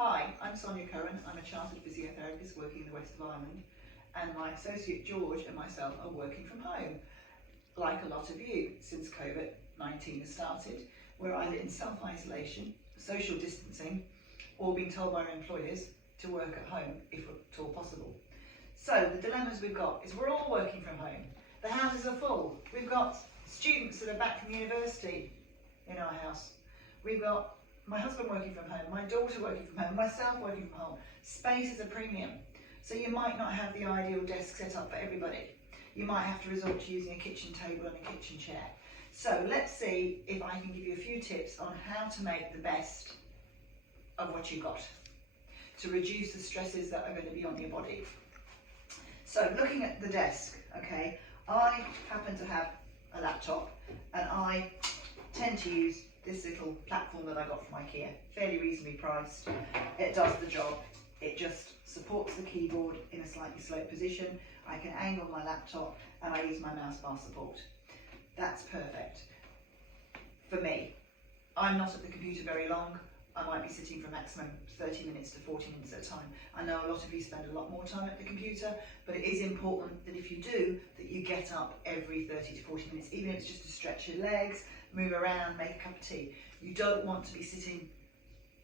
Hi, I'm Sonya Curran. I'm a chartered physiotherapist working in the west of Ireland, and my associate George and myself are working from home. Like a lot of you, since COVID-19 has started, we're either in self-isolation, social distancing, or being told by our employers to work at home if at all possible. So the dilemmas we've got is we're all working from home. The houses are full. We've got students that are back from university in our house. We've got my husband working from home, my daughter working from home, myself working from home. Space is a premium. So you might not have the ideal desk set up for everybody. You might have to resort to using a kitchen table and a kitchen chair. So let's see if I can give you a few tips on how to make the best of what you've got to reduce the stresses that are going to be on your body. So looking at the desk, okay, I happen to have a laptop and I tend to use this little platform that I got from IKEA, fairly reasonably priced. It does the job. It just supports the keyboard in a slightly sloped position. I can angle my laptop and I use my mouse bar support. That's perfect for me. I'm not at the computer very long. I might be sitting for a maximum 30 minutes to 40 minutes at a time. I know a lot of you spend a lot more time at the computer, but it is important that if you do, that you get up every 30 to 40 minutes, even if it's just to stretch your legs, move around, make a cup of tea. You don't want to be sitting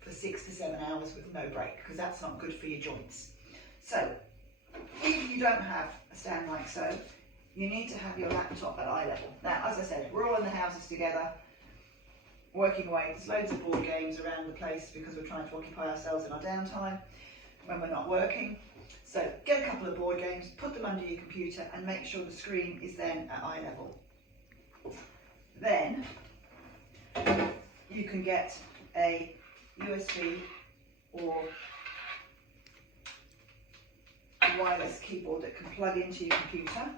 for 6 to 7 hours with no break, because that's not good for your joints. So, if you don't have a stand like so, you need to have your laptop at eye level. Now, as I said, we're all in the houses together, working away. There's loads of board games around the place because we're trying to occupy ourselves in our downtime when we're not working. So get a couple of board games, put them under your computer and make sure the screen is then at eye level. Then you can get a USB or a wireless keyboard that can plug into your computer,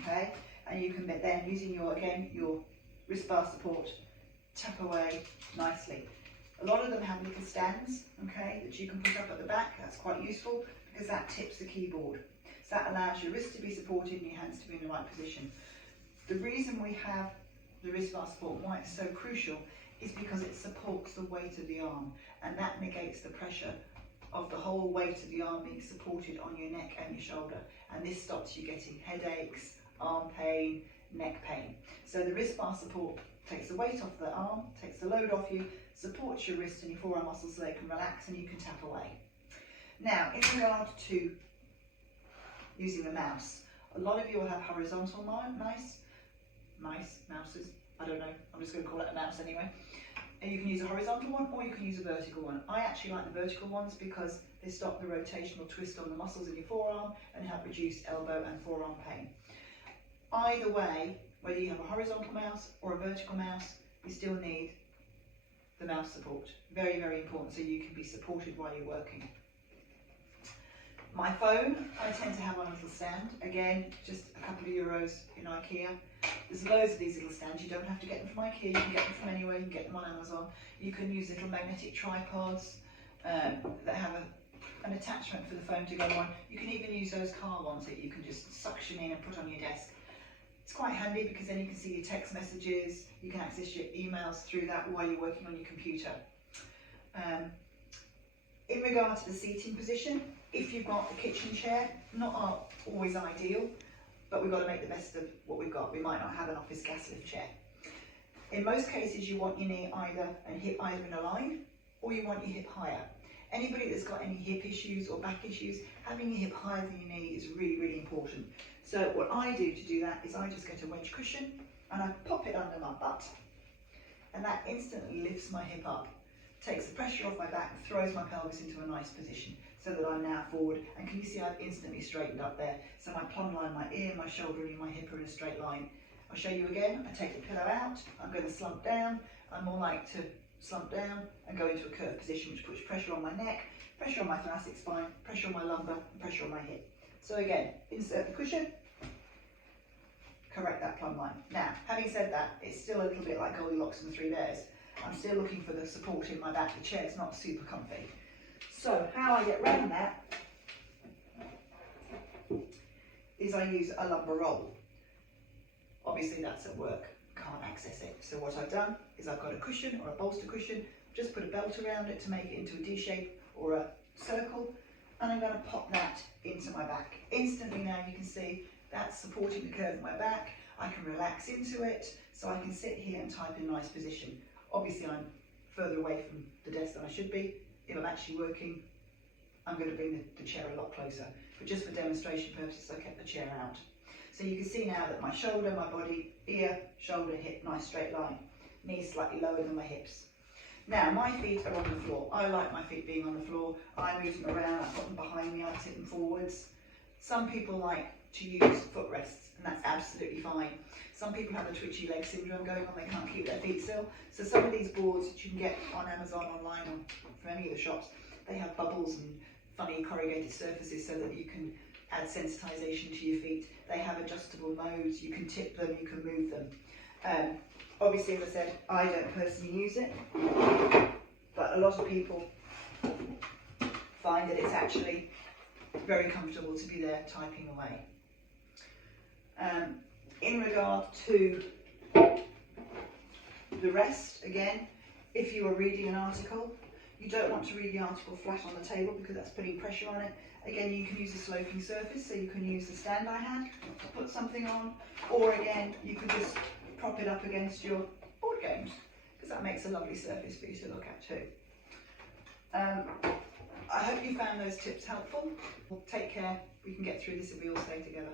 okay? And you can then, using your wrist bar support, tap away nicely. A lot of them have little stands, okay, that you can put up at the back. That's quite useful because that tips the keyboard. So that allows your wrist to be supported and your hands to be in the right position. The reason we have the wrist bar support and why it's so crucial is because it supports the weight of the arm, and that negates the pressure of the whole weight of the arm being supported on your neck and your shoulder, and this stops you getting headaches, arm pain, neck pain. So the wrist bar support takes the weight off the arm, takes the load off you, supports your wrist and your forearm muscles so they can relax and you can tap away. Now, in regard to using the mouse, a lot of you will have horizontal mouses, I don't know, I'm just going to call it a mouse anyway. And you can use a horizontal one or you can use a vertical one. I actually like the vertical ones because they stop the rotational twist on the muscles in your forearm and help reduce elbow and forearm pain. Either way, whether you have a horizontal mouse or a vertical mouse, you still need the mouse support. Very, very important so you can be supported while you're working. My phone, I tend to have on a little stand. Again, just a couple of euros in IKEA. There's loads of these little stands. You don't have to get them from IKEA. You can get them from anywhere. You can get them on Amazon. You can use little magnetic tripods that have an attachment for the phone to go on. You can even use those car ones that you can just suction in and put on your desk. It's quite handy because then you can see your text messages. You can access your emails through that while you're working on your computer. In regard to the seating position, if you've got a kitchen chair, not always ideal, but we've got to make the best of what we've got. We might not have an office gas lift chair. In most cases, you want your knee and hip either in a line, or you want your hip higher. Anybody that's got any hip issues or back issues, having your hip higher than your knee is really, really important. So what I do to do that is I just get a wedge cushion and I pop it under my butt, and that instantly lifts my hip up, takes the pressure off my back and throws my pelvis into a nice position so that I'm now forward. And can you see I've instantly straightened up there? So my plumb line, my ear, my shoulder and my hip are in a straight line. I'll show you again. I take the pillow out, I'm going to slump down. I'm more like to slump down and go into a curved position which puts pressure on my neck, pressure on my thoracic spine, pressure on my lumbar and pressure on my hip. So again, insert the cushion, correct that plumb line. Now, having said that, it's still a little bit like Goldilocks and the Three Bears. I'm still looking for the support in my back. The chair's not super comfy. So how I get around that is I use a lumbar roll. Obviously that's at work, can't access it. So what I've done is I've got a cushion or a bolster cushion, just put a belt around it to make it into a D shape, or a circle, and I'm going to pop that into my back. Instantly now you can see that's supporting the curve of my back. I can relax into it, so I can sit here and type in a nice position. Obviously I'm further away from the desk than I should be. If I'm actually working, I'm going to bring the chair a lot closer, but just for demonstration purposes I kept the chair out. So you can see now that my shoulder, my body, ear, shoulder, hip, nice straight line. Knees slightly lower than my hips. Now my feet are on the floor. I like my feet being on the floor. I move them around, I put them behind me, I tip them forwards. Some people like to use footrests, and that's absolutely fine. Some people have a twitchy leg syndrome going on, they can't keep their feet still. So some of these boards that you can get on Amazon, online, or from any of the shops, they have bubbles and funny corrugated surfaces so that you can add sensitization to your feet. They have adjustable modes, you can tip them, you can move them. Obviously, as I said, I don't personally use it, but a lot of people find that it's actually very comfortable to be there typing away. In regard to the rest, again, if you are reading an article, you don't want to read the article flat on the table because that's putting pressure on it. Again, you can use a sloping surface, so you can use the stand I had to put something on, or again, you could just prop it up against your board games, because that makes a lovely surface for you to look at too. I hope you found those tips helpful. Well, take care, we can get through this if we all stay together.